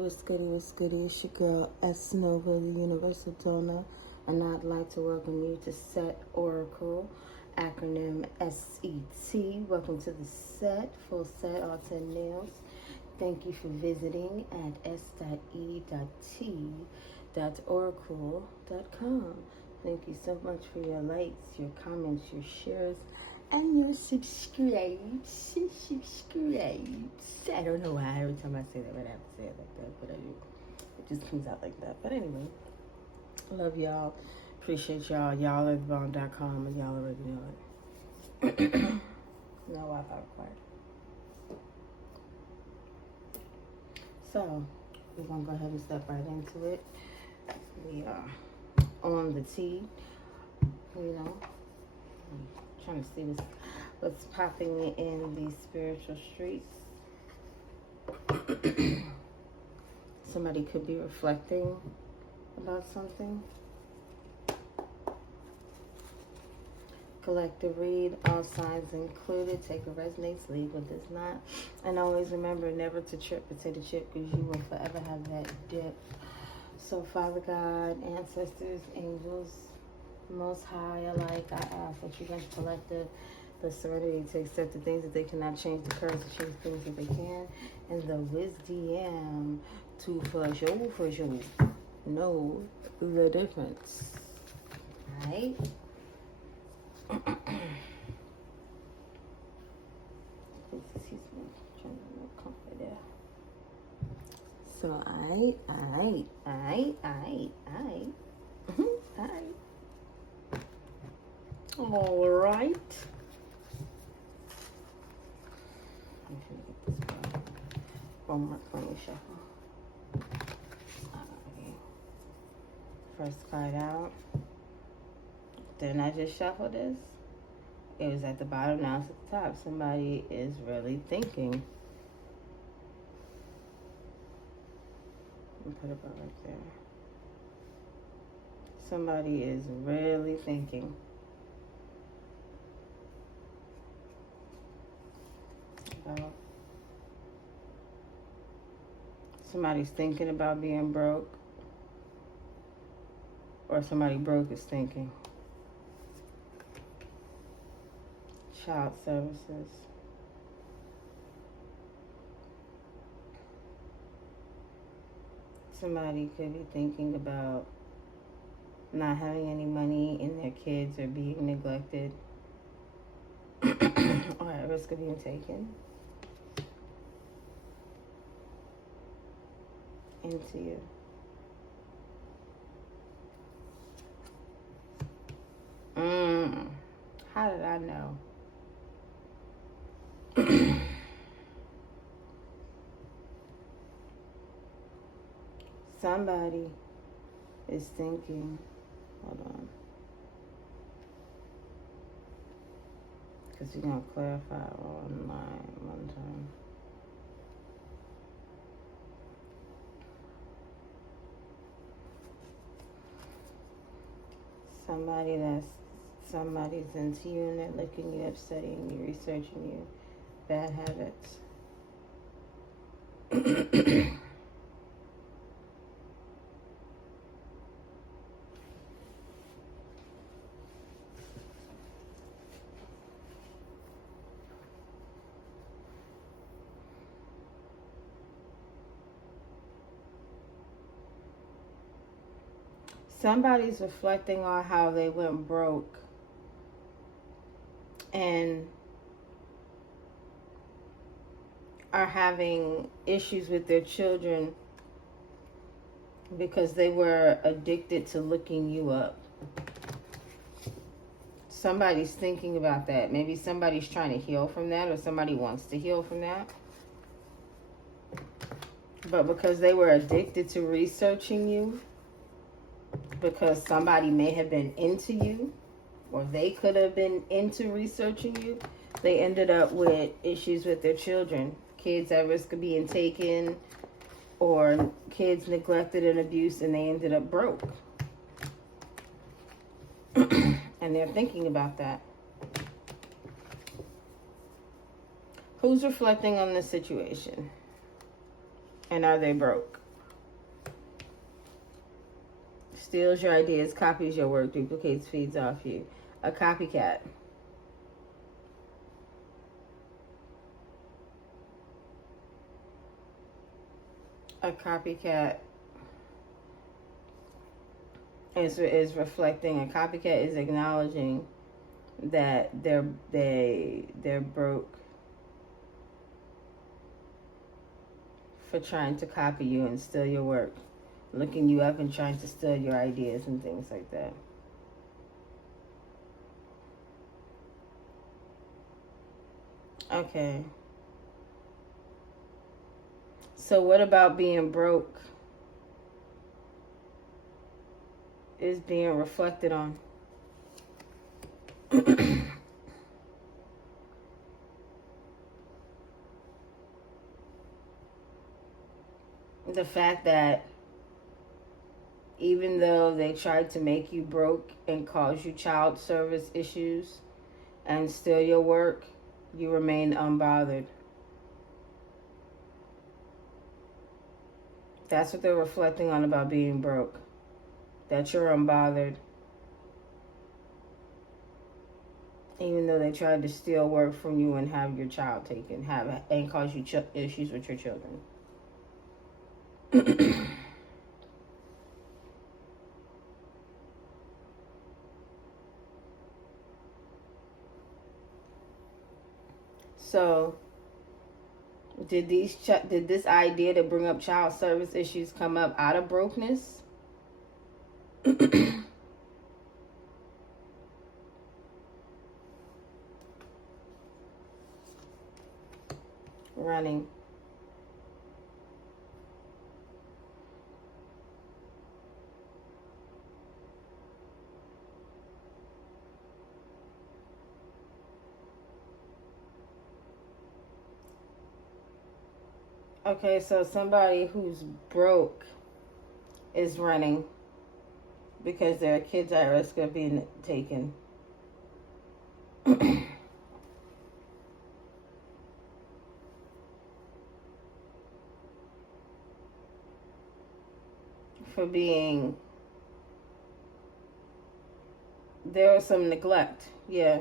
What's goody, it's your girl S. Nova, the Universal Donor, and I'd like to welcome you to S.E.T.ORACLE, acronym S.E.T. Welcome to the set, full set, all 10 nails. Thank you for visiting at s.e.t.oracle.com. Thank you so much for your likes, your comments, your shares, and your subscribes. I don't know why every time I say that, but I have to say it like that, but I do. It just comes out like that. But anyway, love y'all. Appreciate y'all. Y'all are thebomb.com, and y'all already know it. No Wi-Fi required. So, we're going to go ahead and step right into it. We are on the T, you know. I'm trying to see what's popping in these spiritual streets. Somebody could be reflecting about something. Collective read, all signs included. Take what resonates, leave what does not. And always remember never to trip potato chip, because you will forever have that dip. So Father God, ancestors, angels, Most High alike, I ask that you grant the collective the serenity to accept the things that they cannot change, the courage to change things that they can, and the wisdom to for sure know the difference. Alright? Excuse me, trying to get comfort there. So alright. Alright. I'm gonna get this one more plenty shuffle. Alright. First card out. Didn't I just shuffle this? It was at the bottom, now it's at the top. Somebody is really thinking. I'll put it about right there. Somebody is really thinking. About somebody's thinking about being broke, or somebody broke is thinking. Child services. Somebody could be thinking about not having any money and their kids are being neglected or at risk of being taken into you. How did I know? Somebody is thinking, hold on, because we're going to clarify online one time. Somebody's into you and they're looking you up, studying you, researching you. Bad habits. Somebody's reflecting on how they went broke and are having issues with their children because they were addicted to looking you up. Somebody's thinking about that. Maybe somebody's trying to heal from that, or somebody wants to heal from that. But because they were addicted to researching you, because somebody may have been into you, or they could have been into researching you, they ended up with issues with their children. Kids at risk of being taken, or kids neglected and abused, and they ended up broke. And they're thinking about that. Who's reflecting on this situation? And are they broke? Steals your ideas, copies your work, duplicates, feeds off you. A copycat. A copycat is reflecting. A copycat is acknowledging that they're broke for trying to copy you and steal your work, looking you up and trying to steal your ideas and things like that. Okay. So what about being broke is being reflected on? The fact that even though they tried to make you broke and cause you child service issues and steal your work, you remain unbothered. That's what they're reflecting on about being broke. That you're unbothered. Even though they tried to steal work from you and have your child taken, and cause you issues with your children. So, did this idea to bring up child service issues come up out of brokenness? Running. Okay, so somebody who's broke is running because their kids are at risk of being taken. For being, there was some neglect, yeah.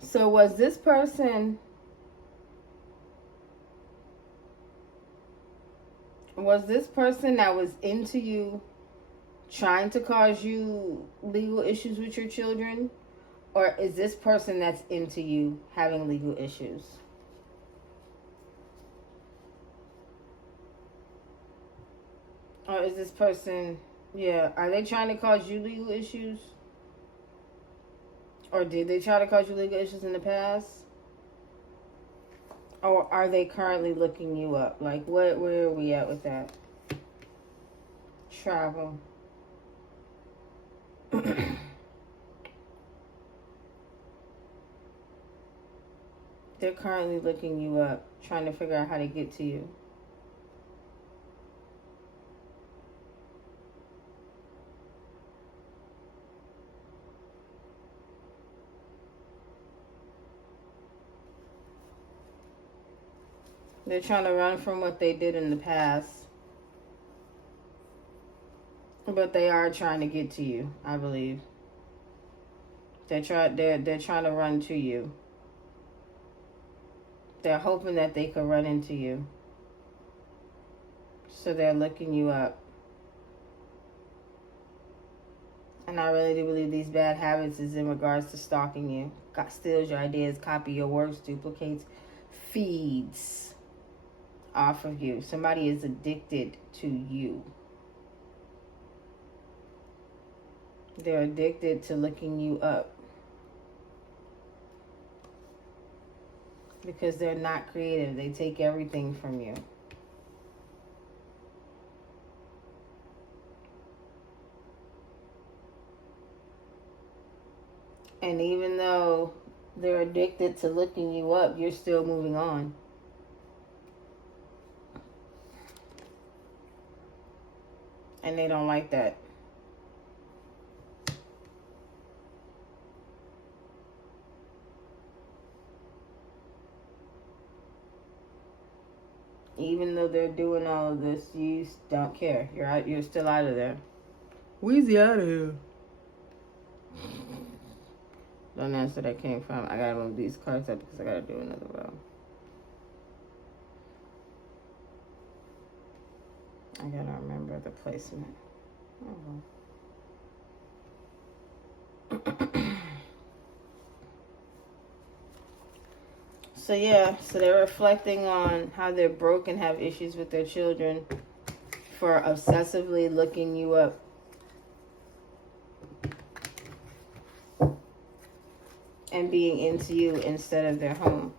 So was this person that was into you trying to cause you legal issues with your children? Or is this person that's into you having legal issues? Or is this person, are they trying to cause you legal issues? Or did they try to cause you legal issues in the past? Or are they currently looking you up? Like, where are we at with that? Travel. They're currently looking you up, trying to figure out how to get to you. They're trying to run from what they did in the past. But they are trying to get to you, I believe. They're trying to run to you. They're hoping that they could run into you. So they're looking you up. And I really do believe these bad habits is in regards to stalking you. Steals your ideas, copy your works, duplicates, feeds off of you. Somebody is addicted to you. They're addicted to looking you up. Because they're not creative. They take everything from you. And even though they're addicted to looking you up, you're still moving on. And they don't like that. Even though they're doing all of this, you don't care. You're out. You're still out of there. Weezy out of here. Don't answer where that came from. I gotta move these cards up because I gotta do another row. I gotta remember the placement. So yeah, so they're reflecting on how they're broke and have issues with their children for obsessively looking you up. And being into you instead of their home.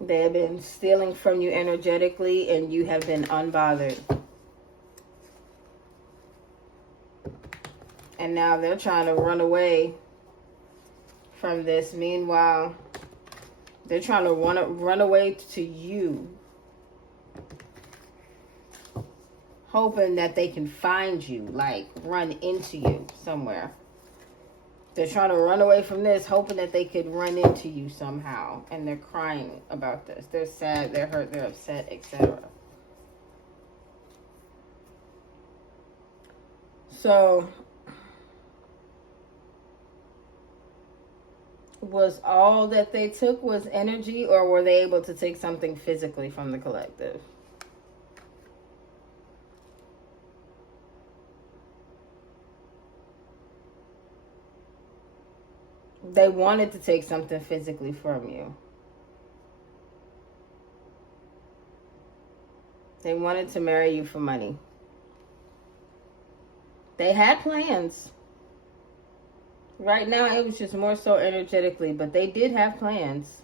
They have been stealing from you energetically and you have been unbothered. And now they're trying to run away from this. Meanwhile, they're trying to run away to you, hoping that they can find you, like run into you somewhere. They're trying to run away from this, hoping that they could run into you somehow. And they're crying about this. They're sad, they're hurt, they're upset, etc. So, was all that they took was energy, or were they able to take something physically from the collective? They wanted to take something physically from you. They wanted to marry you for money. They had plans. Right now, it was just more so energetically, but they did have plans.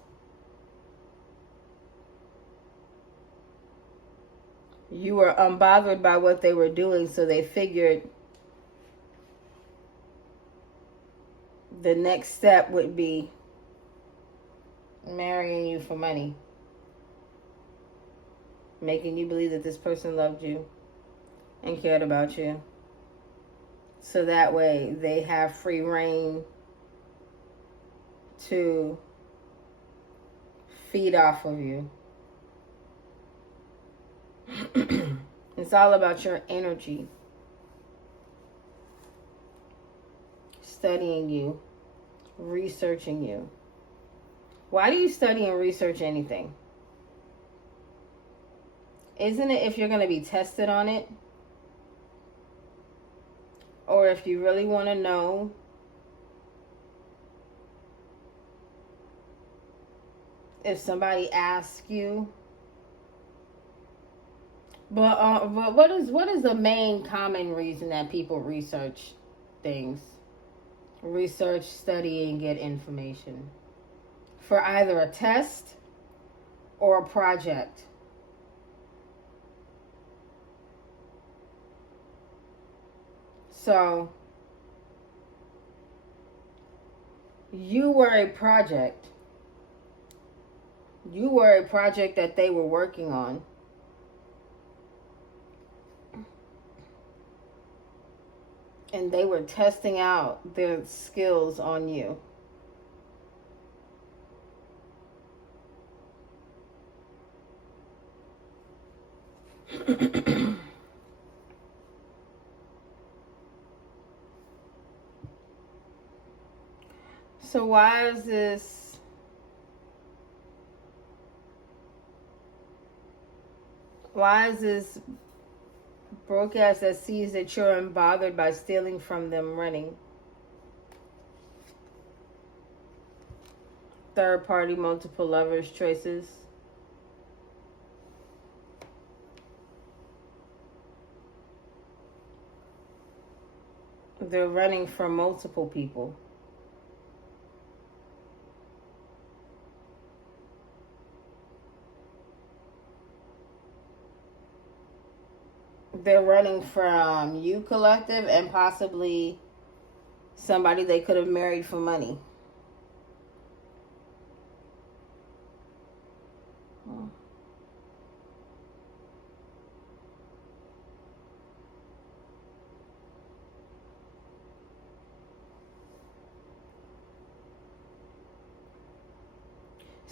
You were unbothered by what they were doing, so they figured the next step would be marrying you for money. Making you believe that this person loved you and cared about you. So that way they have free reign to feed off of you. It's all about your energy. Studying you. Researching you. Why do you study and research anything? Isn't it if you're going to be tested on it? Or if you really want to know if somebody asks you. But what is the main common reason that people research things? Research, study, and get information. For either a test or a project. So, you were a project. You were a project that they were working on. And they were testing out their skills on you. So why is this broke ass that sees that you're unbothered by stealing from them running? Third party, multiple lovers, choices. They're running from multiple people. They're running from you, collective, and possibly somebody they could have married for money.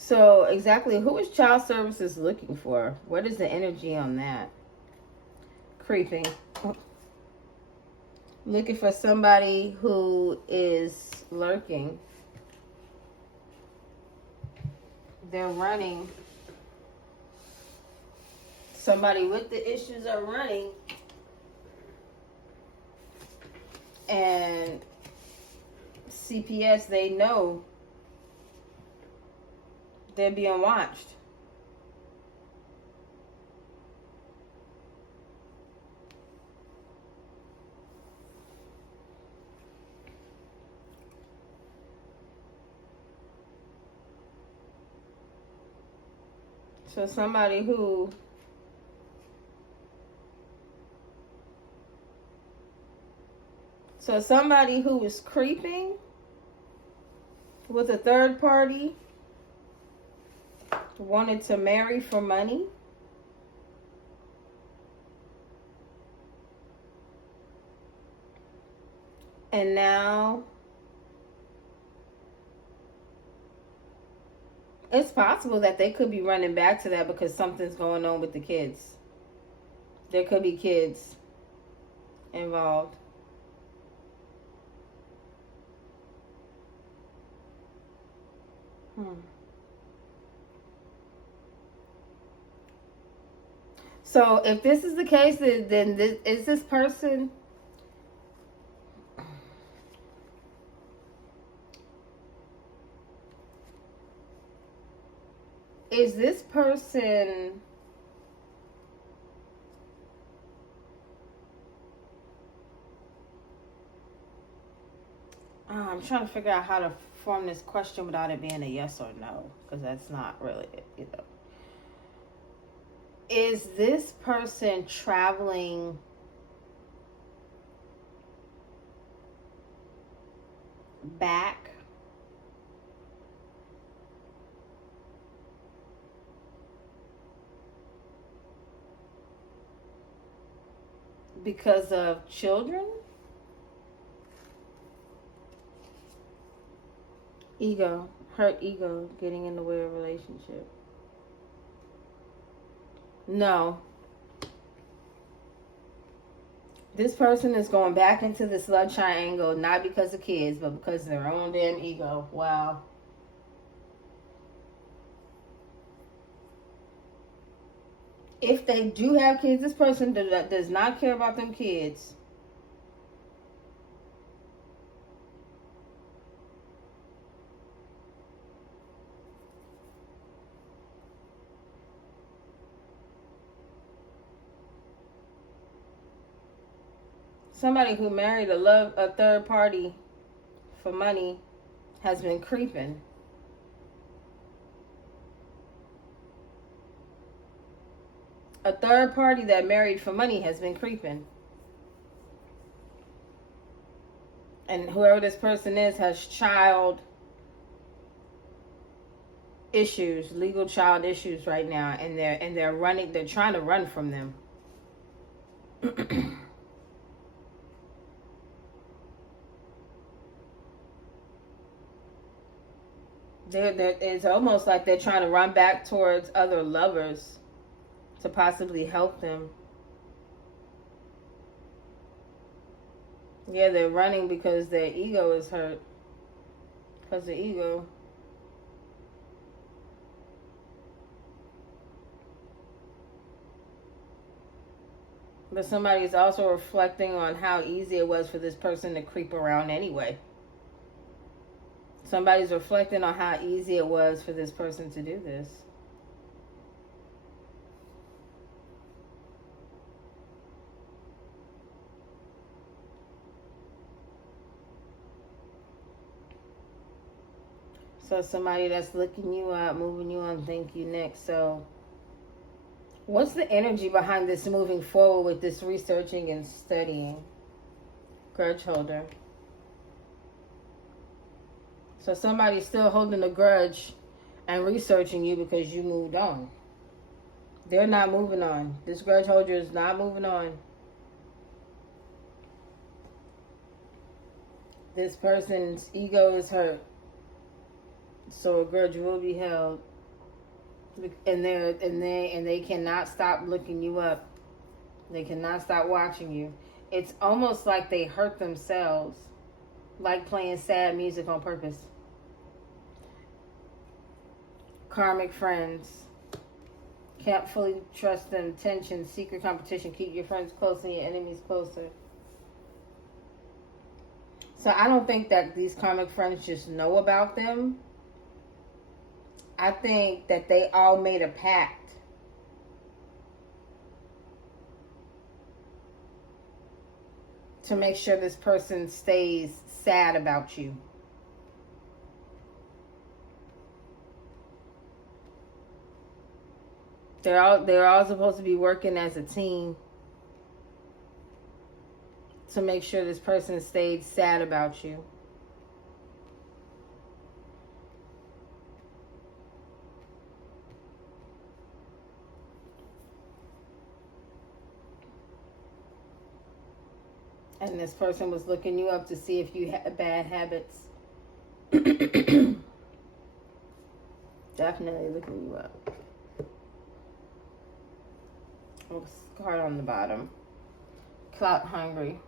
So exactly who is child services looking for? What is the energy on that? Creeping. Looking for somebody who is lurking. They're running. Somebody with the issues are running. And CPS, they know they're being watched. So somebody who is creeping with a third party, wanted to marry for money. And now it's possible that they could be running back to that because something's going on with the kids. There could be kids involved. So if this is the case, then is this person... Is this person... I'm trying to figure out how to form this question without it being a yes or no, because that's not really it, you know. Is this person traveling back because of children? Ego. Hurt ego getting in the way of a relationship. No. This person is going back into this love triangle not because of kids, but because of their own damn ego. Wow. If they do have kids, this person does not care about them kids. Somebody who married a third party for money has been creeping. A third party that married for money has been creeping. And whoever this person is has child issues, legal child issues right now, and they're trying to run from them. It's almost like they're trying to run back towards other lovers to possibly help them. Yeah, they're running because their ego is hurt. Because the ego. But somebody's also reflecting on how easy it was for this person to creep around anyway. Somebody's reflecting on how easy it was for this person to do this. So somebody that's looking you up, moving you on, think you next. So what's the energy behind this moving forward with this researching and studying? Grudge holder. So somebody's still holding a grudge and researching you because you moved on. They're not moving on. This grudge holder is not moving on. This person's ego is hurt. So a grudge will be held. and they cannot stop looking you up. They cannot stop watching you. It's almost like they hurt themselves, like playing sad music on purpose. Karmic friends. Can't fully trust them. Tension, secret competition. Keep your friends close and your enemies closer. So I don't think that these karmic friends just know about them. I think that they all made a pact to make sure this person stays sad about you. They're all supposed to be working as a team to make sure this person stayed sad about you. And this person was looking you up to see if you had bad habits. Definitely looking you up. Card on the bottom. Clout hungry.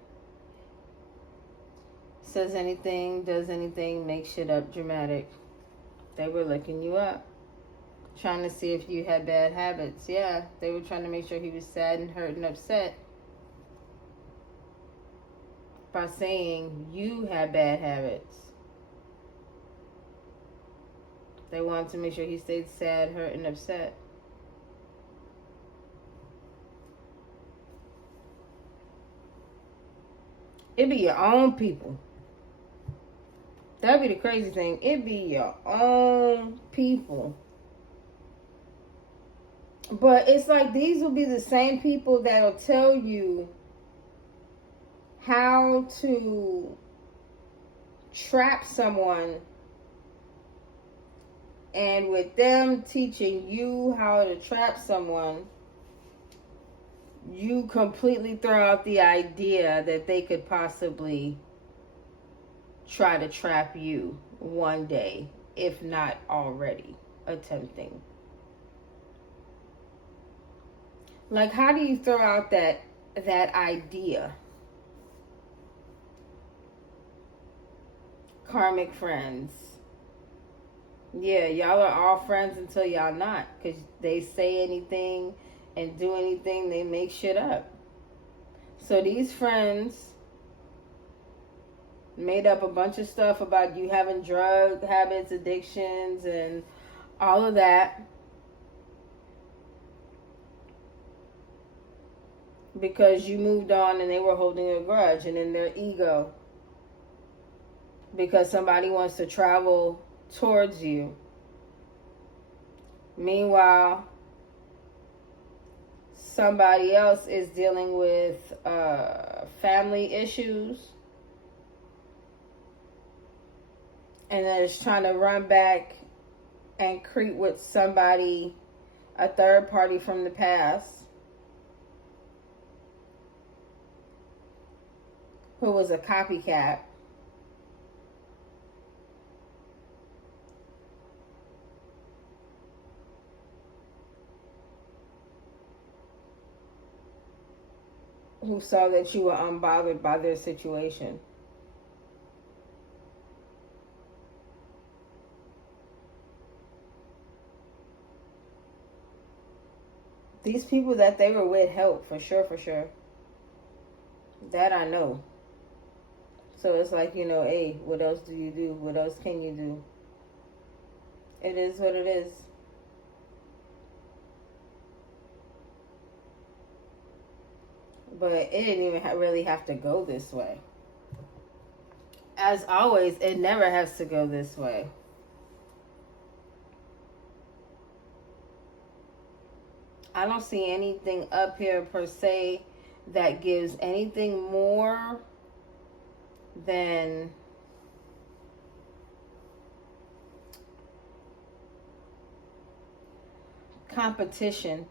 Says anything, does anything, makes shit up, dramatic. They were looking you up. Trying to see if you had bad habits. Yeah, they were trying to make sure he was sad and hurt and upset. By saying you had bad habits. They wanted to make sure he stayed sad, hurt, and upset. It be your own people. That'd be the crazy thing. It be your own people. But it's like these will be the same people that'll tell you how to trap someone. And with them teaching you how to trap someone, you completely throw out the idea that they could possibly try to trap you one day, if not already attempting. Like, how do you throw out that idea? Karmic friends. Yeah, y'all are all friends until y'all not, because they say anything and do anything, they make shit up. So these friends made up a bunch of stuff about you having drug habits, addictions, and all of that, because you moved on and they were holding a grudge, and in their ego, because somebody wants to travel towards you. Meanwhile, somebody else is dealing with family issues, and then is trying to run back and creep with somebody, a third party from the past, who was a copycat. Who saw that you were unbothered by their situation. These people that they were with helped, for sure, for sure. That I know. So it's like, hey, what else do you do? What else can you do? It is what it is. But it didn't even really have to go this way. As always, it never has to go this way. I don't see anything up here per se that gives anything more than competition.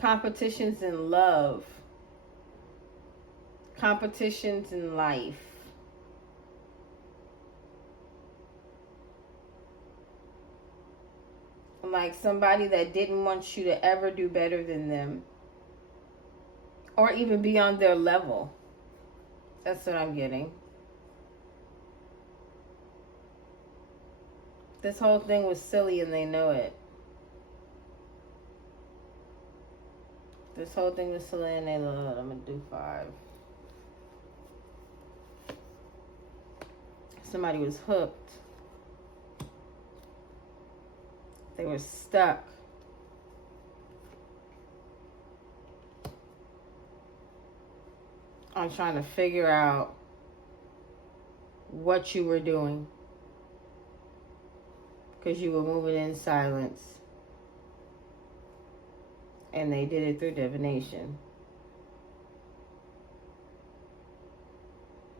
Competitions in love. Competitions in life. like somebody that didn't want you to ever do better than them or even be on their level. That's what I'm getting. This whole thing was silly and they know it. This whole thing was silly and they know it. I'm going to do 5. Somebody was hooked. They were stuck. On trying to figure out what you were doing. Because you were moving in silence. And they did it through divination.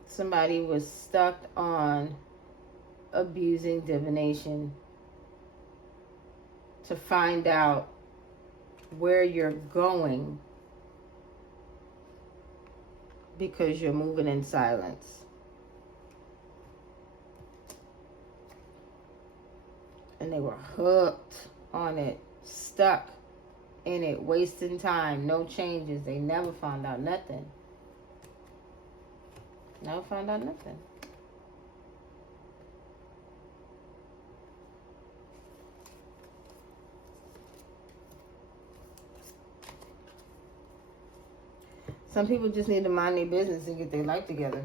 Somebody was stuck on abusing divination to find out where you're going because you're moving in silence. And they were hooked on it, stuck in it, wasting time, no changes. They never found out nothing. Never found out nothing. Some people just need to mind their business and get their life together.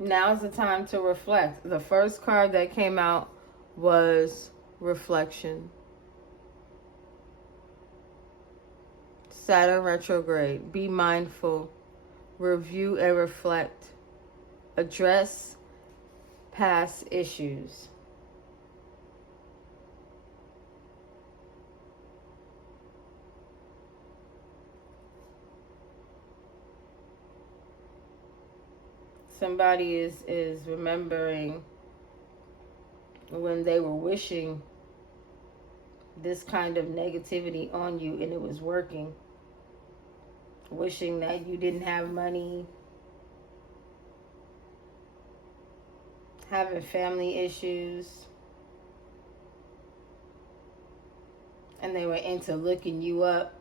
Now's the time to reflect. The first card that came out was reflection. Saturn retrograde. Be mindful. Review and reflect. Address past issues. Somebody is remembering when they were wishing this kind of negativity on you and it was working. Wishing that you didn't have money. Having family issues. And they were into looking you up.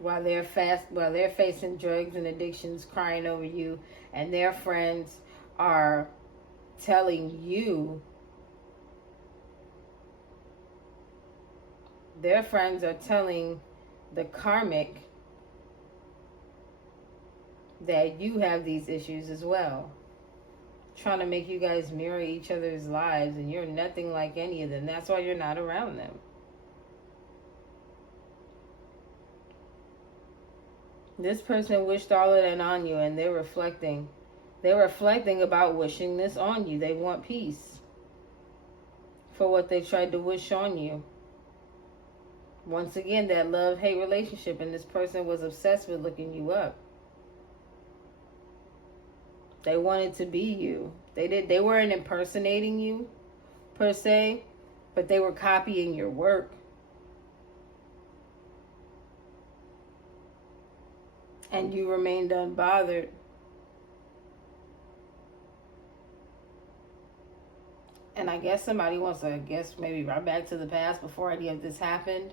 While they're facing drugs and addictions, crying over you, and their friends are telling you, their friends are telling the Karmic that you have these issues as well. Trying to make you guys mirror each other's lives, and you're nothing like any of them. That's why you're not around them. This person wished all of that on you, and they're reflecting. They're reflecting about wishing this on you. They want peace for what they tried to wish on you. Once again, that love-hate relationship, and this person was obsessed with looking you up. They wanted to be you. They weren't impersonating you, per se, but they were copying your work. And you remained unbothered. And I guess somebody wants to, maybe right back to the past before any of this happened.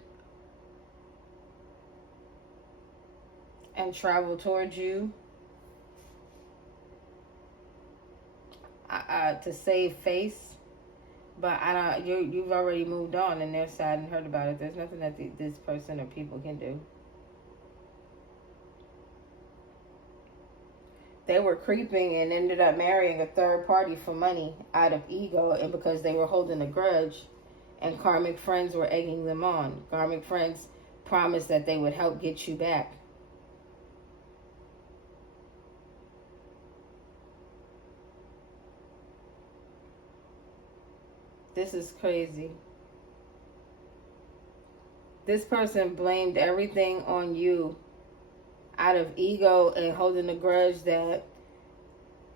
And travel towards you. To save face. But you've already moved on and they're sad and hurt about it. There's nothing that this person or people can do. They were creeping and ended up marrying a third party for money out of ego and because they were holding a grudge, and Karmic friends were egging them on. Karmic friends promised that they would help get you back. This is crazy. This person blamed everything on you out of ego and holding a grudge that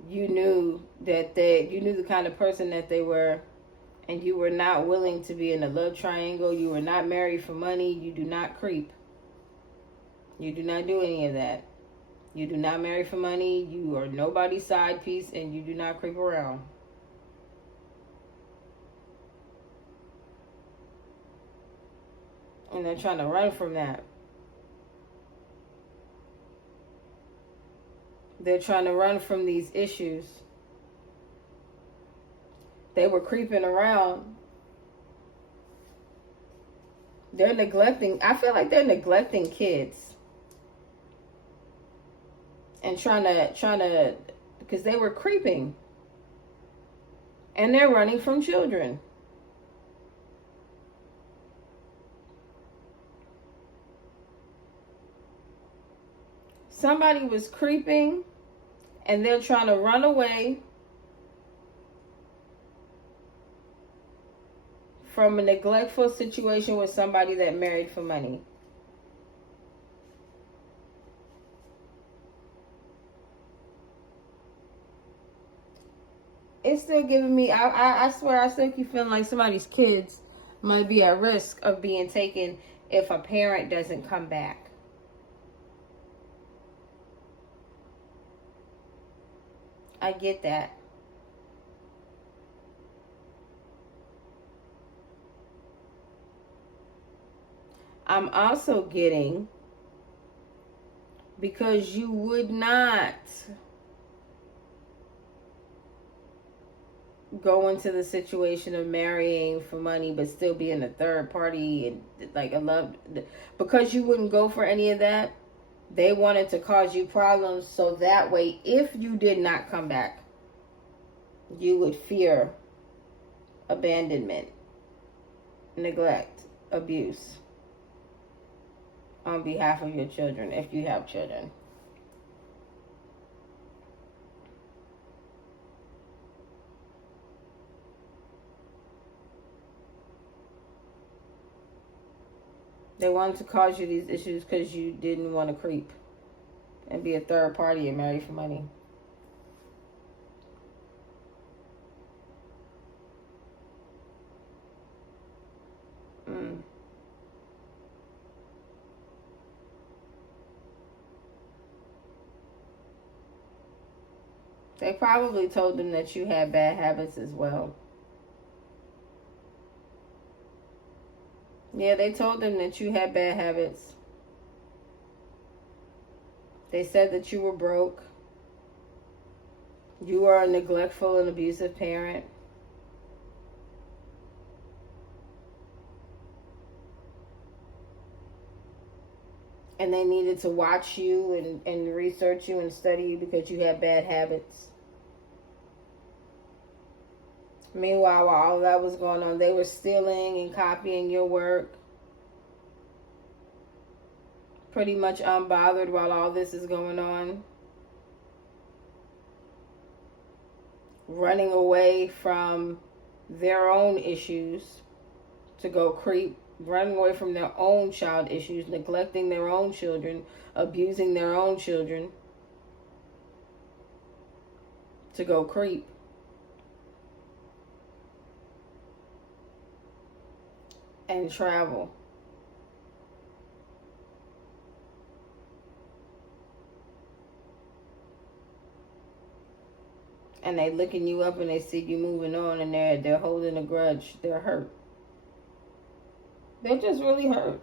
you knew the kind of person that they were, and you were not willing to be in a love triangle, you were not married for money, you do not creep. You do not do any of that. You do not marry for money, you are nobody's side piece, and you do not creep around. And they're trying to run from that. They're trying to run from these issues. They were creeping around. They're neglecting, I feel like they're neglecting kids. And trying to, because they were creeping. And they're running from children. Somebody was creeping and they're trying to run away from a neglectful situation with somebody that married for money. It's still giving me, I swear, I still keep feeling like somebody's kids might be at risk of being taken if a parent doesn't come back. I get that. I'm also getting, because you would not go into the situation of marrying for money but still being a third party and like a love, because you wouldn't go for any of that. They wanted to cause you problems so that way if you did not come back, you would fear abandonment, neglect, abuse on behalf of your children if you have children. They wanted to cause you these issues because you didn't want to creep and be a third party and marry for money. They probably told them that you had bad habits as well. Yeah, they told them that you had bad habits. They said that you were broke. You are a neglectful and abusive parent. And they needed to watch you and research you and study you because you had bad habits. Meanwhile, while all that was going on, they were stealing and copying your work. Pretty much unbothered while all this is going on. Running away from their own issues to go creep. Running away from their own child issues. Neglecting their own children. Abusing their own children. To go creep. And travel. And they looking you up and they see you moving on and they're holding a grudge. They're hurt. They're just really hurt.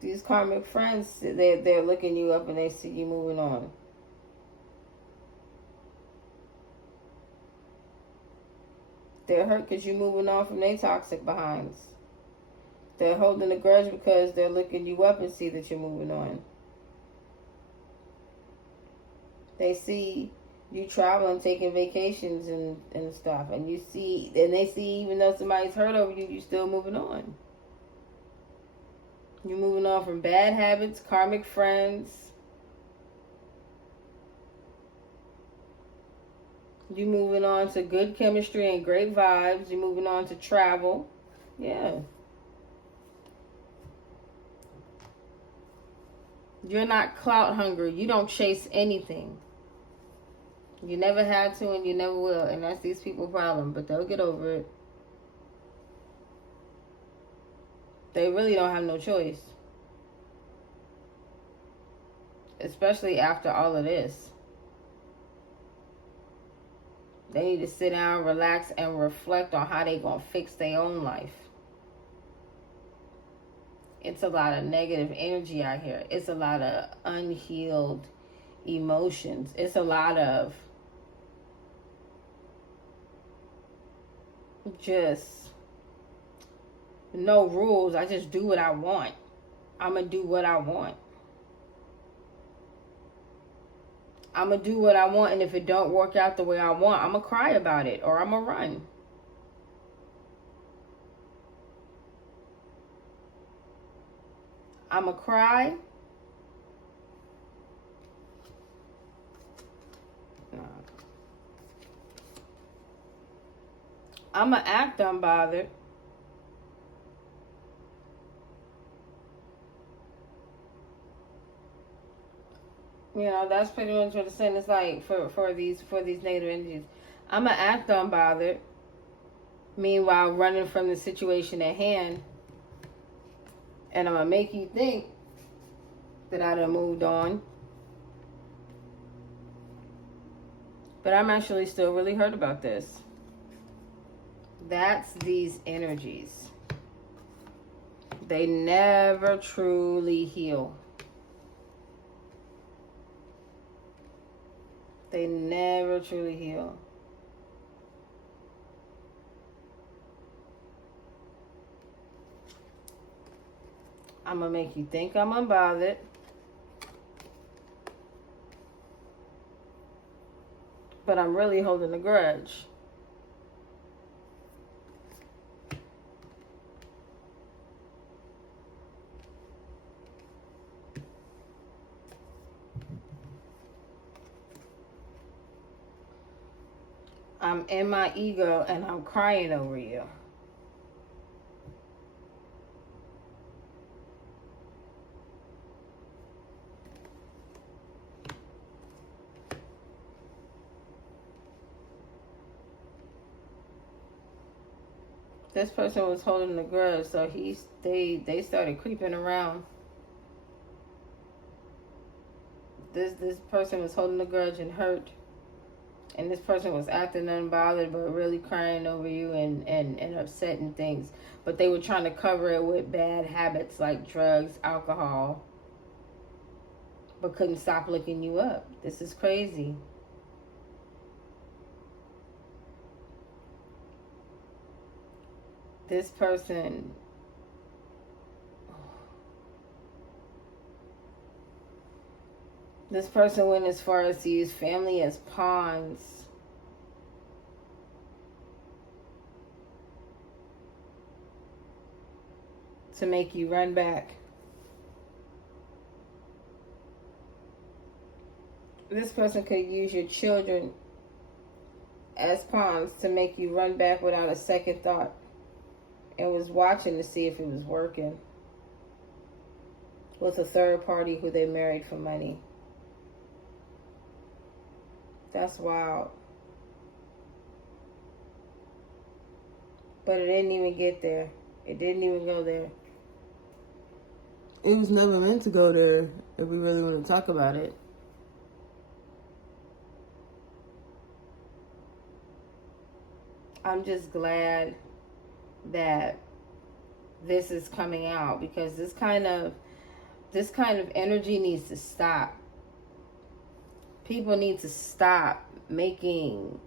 These karmic friends, they're looking you up and they see you moving on. They're hurt because you're moving on from their toxic behinds. They're holding a grudge because they're looking you up and see that you're moving on. They see you traveling, taking vacations and stuff. And they see even though somebody's hurt over you, you're still moving on. You're moving on from bad habits, karmic friends. You're moving on to good chemistry and great vibes. You're moving on to travel. Yeah. You're not clout hungry. You don't chase anything. You never had to and you never will. And that's these people's problem. But they'll get over it. They really don't have no choice. Especially after all of this. They need to sit down, relax, and reflect on how they going to fix their own life. It's a lot of negative energy out here. It's a lot of unhealed emotions. It's a lot of just no rules. I just do what I want. I'm going to do what I want. I'm going to do what I want, and if it don't work out the way I want, I'm going to cry about it, or I'm going to run. I'm going to cry. I'm going to act unbothered. You know, that's pretty much what the sin is like for these negative energies. I'm going to act unbothered. Meanwhile, running from the situation at hand. And I'm going to make you think that I done moved on. But I'm actually still really hurt about this. That's these energies. They never truly heal. They never truly heal. I'm going to make you think I'm unbothered. But I'm really holding a grudge. I'm in my ego and I'm crying over you. This person was holding a grudge, so they started creeping around. This person was holding a grudge and hurt. And this person was acting unbothered, but really crying over you and upsetting things. But they were trying to cover it with bad habits like drugs, alcohol. But couldn't stop looking you up. This is crazy. This person... This person went as far as to use family as pawns. To make you run back. This person could use your children as pawns to make you run back without a second thought. And was watching to see if it was working. With a third party who they married for money. That's wild. But it didn't even get there. It didn't even go there. It was never meant to go there if we really want to talk about it. I'm just glad that this is coming out because this kind of energy needs to stop. People need to stop making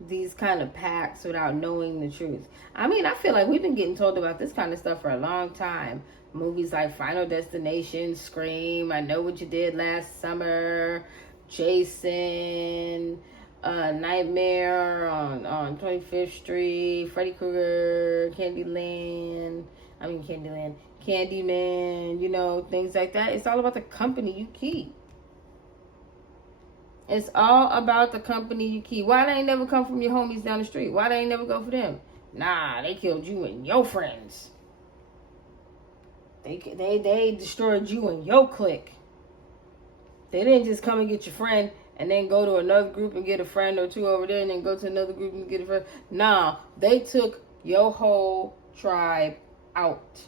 these kind of pacts without knowing the truth. I mean, I feel like we've been getting told about this kind of stuff for a long time. Movies like Final Destination, Scream, I Know What You Did Last Summer, Jason, Nightmare on 25th Street, Freddy Krueger, Candyman, you know, things like that. It's all about the company you keep. It's all about the company you keep. Why they ain't never come from your homies down the street? Why they ain't never go for them? Nah, they killed you and your friends. They destroyed you and your clique. They didn't just come and get your friend. and then go to another group and get a friend or two over there, and then go to another group and get a friend. Nah, they took your whole tribe out.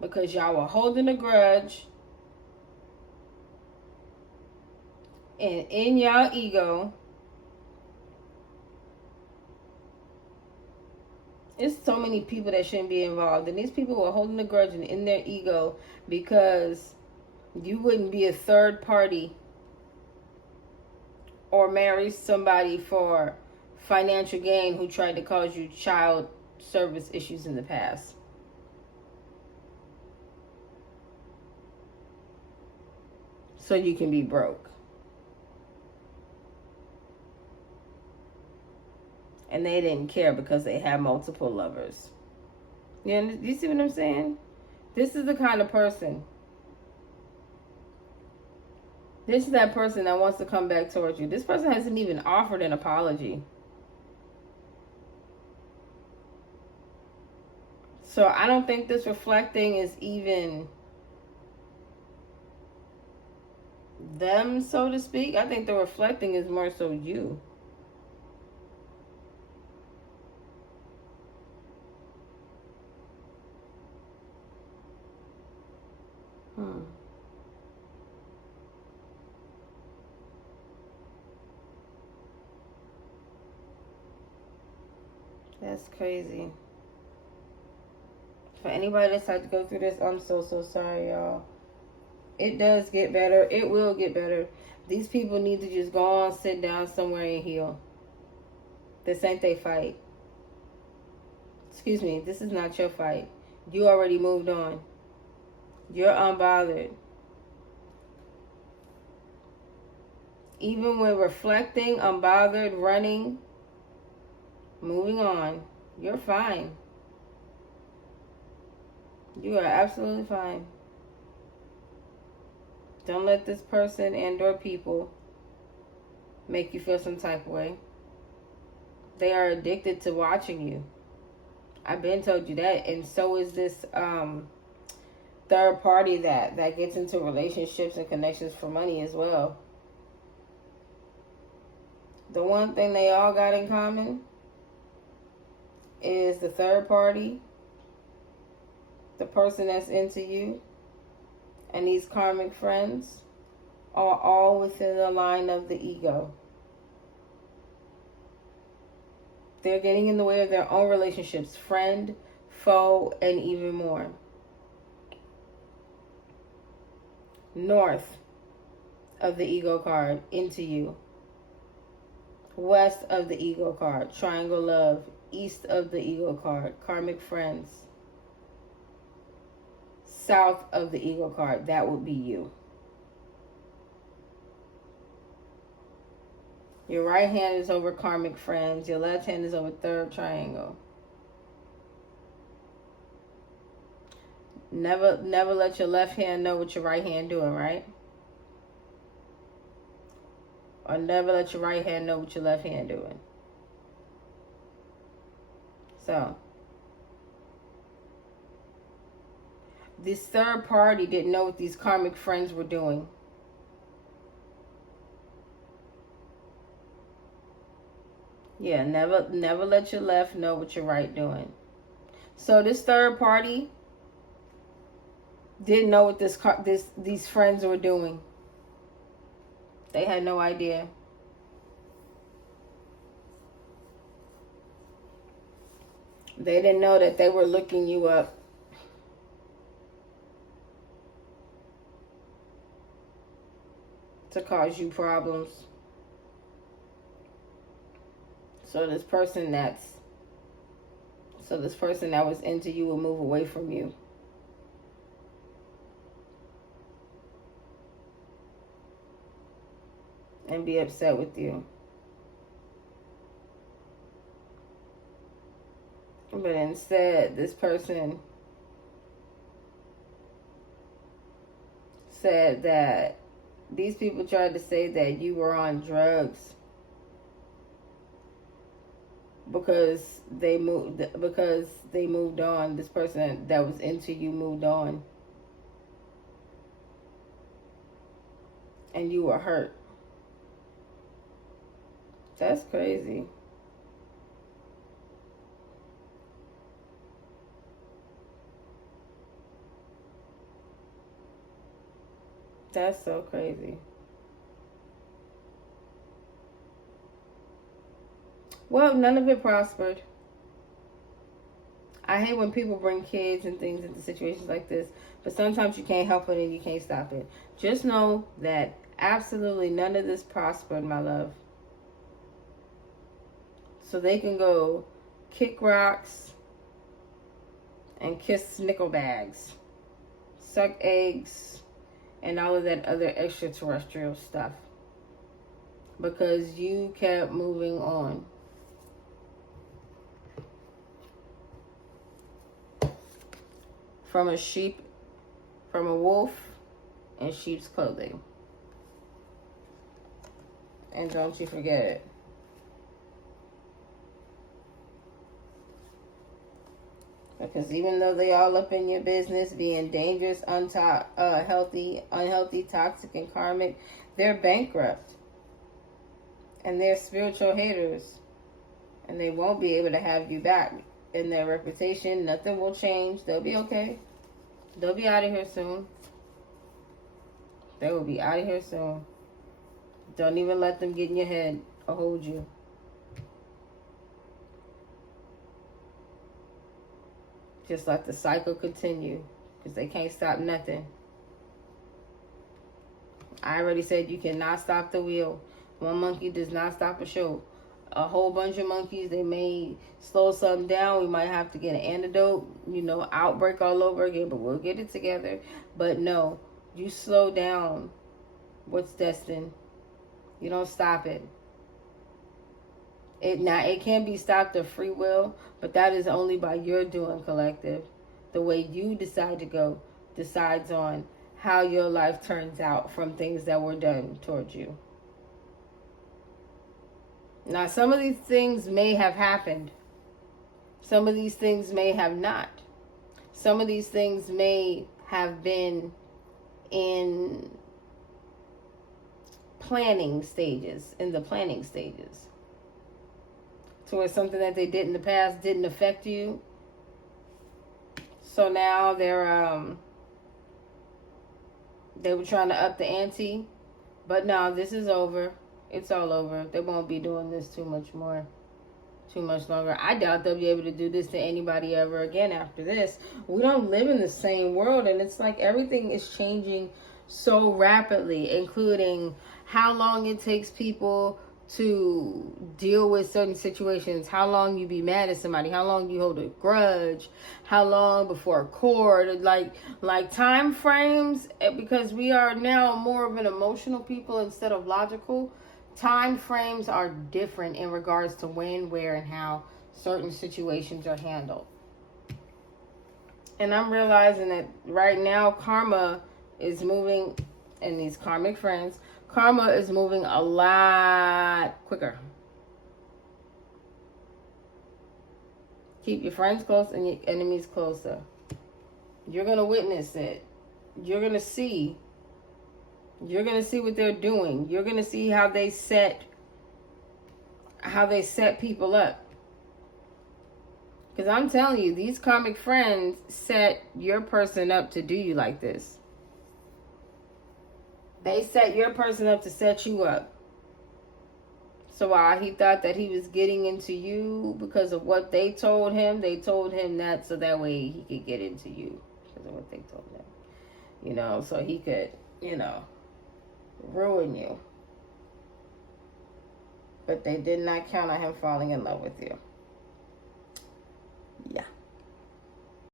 Because y'all were holding a grudge. And in y'all ego, there's so many people that shouldn't be involved. And these people were holding a grudge in their ego because you wouldn't be a third party or marry somebody for financial gain who tried to cause you child service issues in the past. So you can be broke. And they didn't care because they had multiple lovers. You see what I'm saying? This is the kind of person. This is that person that wants to come back towards you. This person hasn't even offered an apology. So I don't think this reflecting is even them, so to speak. I think the reflecting is more so you. That's crazy. For anybody that's had to go through this, I'm so sorry, y'all. It does get better. It will get better. These people need to just go on, sit down somewhere and heal. This ain't their fight. Excuse me, this is not your fight. You already moved on. You're unbothered. Even when reflecting, unbothered, running, moving on, you're fine. You are absolutely fine. Don't let this person and or people make you feel some type of way. They are addicted to watching you. I've been told you that. And so is this third party that gets into relationships and connections for money as well. The one thing they all got in common is the third party, the person that's into you, and these karmic friends are all within the line of the ego. They're getting in the way of their own relationships, friend, foe, and even more. North of the ego card, into you. West of the ego card, triangle love. East of the ego card, karmic friends. South of the ego card, that would be you. Your right hand is over karmic friends. Your left hand is over third triangle. Never let your left hand know what your right hand doing, right? Or never let your right hand know what your left hand doing. So, this third party didn't know what these karmic friends were doing. Yeah, never let your left know what your right doing. So this third party didn't know what these friends were doing. They had no idea. They didn't know that they were looking you up. To cause you problems. So this person that was into you will move away from you. And be upset with you. But instead, this person said that these people tried to say that you were on drugs because they moved on. This person that was into you moved on. and you were hurt. That's crazy. That's so crazy. Well, none of it prospered. I hate when people bring kids and things into situations like this, but sometimes you can't help it and you can't stop it. Just know that absolutely none of this prospered, my love. So they can go kick rocks and kiss nickel bags, suck eggs, and all of that other extraterrestrial stuff. Because you kept moving on. From a wolf in sheep's clothing. And don't you forget it. Because even though they all up in your business, being dangerous, unhealthy, toxic, and karmic, they're bankrupt. And they're spiritual haters. And they won't be able to have you back. In their reputation, nothing will change. They'll be okay. They'll be out of here soon. They will be out of here soon. Don't even let them get in your head or hold you. Just let the cycle continue, because they can't stop nothing. I already said you cannot stop the wheel. One monkey does not stop a show. A whole bunch of monkeys, they may slow something down. We might have to get an antidote, outbreak all over again, but we'll get it together. But no, you slow down what's destined. You don't stop it. It can be stopped of free will, but that is only by your doing, collective. The way you decide to go decides on how your life turns out from things that were done towards you. Now, some of these things may have happened. Some of these things may have not. Some of these things may have been in the planning stages. So it's something that they did in the past didn't affect you. So now they were trying to up the ante. But no, this is over. It's all over. They won't be doing this too much longer. I doubt they'll be able to do this to anybody ever again after this. We don't live in the same world, and it's like everything is changing so rapidly, including how long it takes people to deal with certain situations, how long you be mad at somebody, how long you hold a grudge, how long before a court, like time frames, because we are now more of an emotional people instead of logical. Time frames are different in regards to when, where, and how certain situations are handled. And I'm realizing that right now karma is moving, and these karmic friends, karma is moving a lot quicker. Keep your friends close and your enemies closer. You're going to witness it. You're going to see. You're going to see what they're doing. You're going to see how they set people up. Because I'm telling you, these karmic friends set your person up to do you like this. They set your person up to set you up. So while he thought that he was getting into you because of what they told him that so that way he could get into you because of what they told him. So he could, ruin you. But they did not count on him falling in love with you.